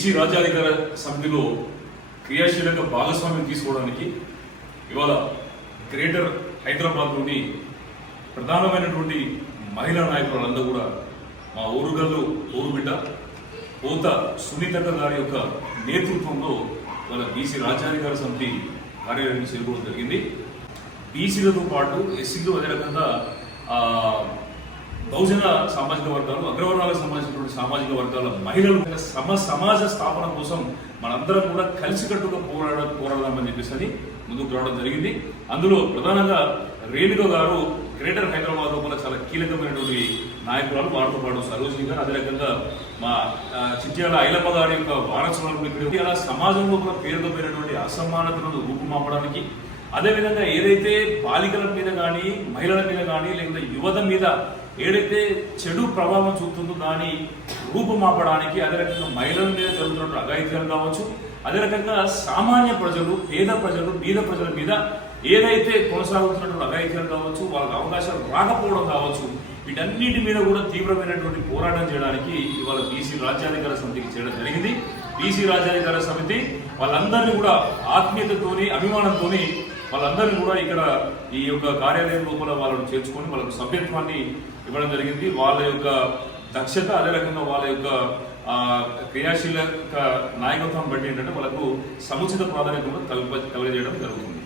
BC రాజ్యాధికార సమితిలో క్రియాశీలక భాగస్వామ్యం తీసుకోవడానికి ఇవాళ గ్రేటర్ హైదరాబాద్లోని ప్రధానమైనటువంటి మహిళా నాయకులందరూ కూడా మా ఊరుగల్లు ఊరుబిడ్డ పోత సునీతక్క గారి యొక్క నేతృత్వంలో ఇవాళ బీసీ రాజ్యాధికార సమితి కార్యాలయాన్ని చేరుకోవడం జరిగింది. బీసీలతో పాటు ఎస్సీలు అదే రకంగా బహుజన సామాజిక వర్గాలు, అగ్రవర్ణాలకు సంబంధించినటువంటి సామాజిక వర్గాల మహిళలు సమాజ స్థాపన కోసం మనందరం కూడా కలిసికట్టుగా పోరాడదామని చెప్పేసి ముందుకు రావడం జరిగింది. అందులో ప్రధానంగా రేణుక గారు గ్రేటర్ హైదరాబాద్ లోపల చాలా కీలకమైనటువంటి నాయకురాలు, వారితో పాటు సరోజిని గారు, అదే రకంగా మా చిట్యాల ఐలమ్మ గారి యొక్క వారసులను అలా సమాజంలో కూడా పేరుకపోయినటువంటి అసమానతలను రూపుమాపడానికి, అదేవిధంగా ఏదైతే బాలికల మీద కానీ మహిళల మీద కానీ లేకపోతే యువత మీద ఏదైతే చెడు ప్రభావం చూపుతుందో దాన్ని రూపుమాపడానికి, అదే రకంగా మహిళల మీద జరుగుతున్న అఘాయిత్యాలు కావచ్చు, అదే రకంగా సామాన్య ప్రజలు, పేద ప్రజలు, బీద ప్రజల మీద ఏదైతే కొనసాగుతున్నటువంటి అఘాయిత్యాలు కావచ్చు, వాళ్ళకి అవకాశాలు రాకపోవడం కావచ్చు, వీటన్నిటి మీద కూడా తీవ్రమైనటువంటి పోరాటం చేయడానికి ఇవాళ బీసీ రాజ్యాధికార సమితికి చేయడం జరిగింది. బీసీ రాజ్యాధికార సమితి వాళ్ళందరినీ కూడా ఆత్మీయతతోని, అభిమానంతోని వాళ్ళందరినీ కూడా ఇక్కడ ఈ యొక్క కార్యాలయం లోపల వాళ్ళను చేర్చుకొని వాళ్ళకు సభ్యత్వాన్ని ఇవ్వడం జరిగింది. వాళ్ళ యొక్క దక్షత, అదే రకంగా వాళ్ళ యొక్క క్రియాశీలక నాయకత్వం బట్టి ఏంటంటే వాళ్ళకు సముచిత ప్రాధాన్యత కూడా కలగజేయడం జరుగుతుంది.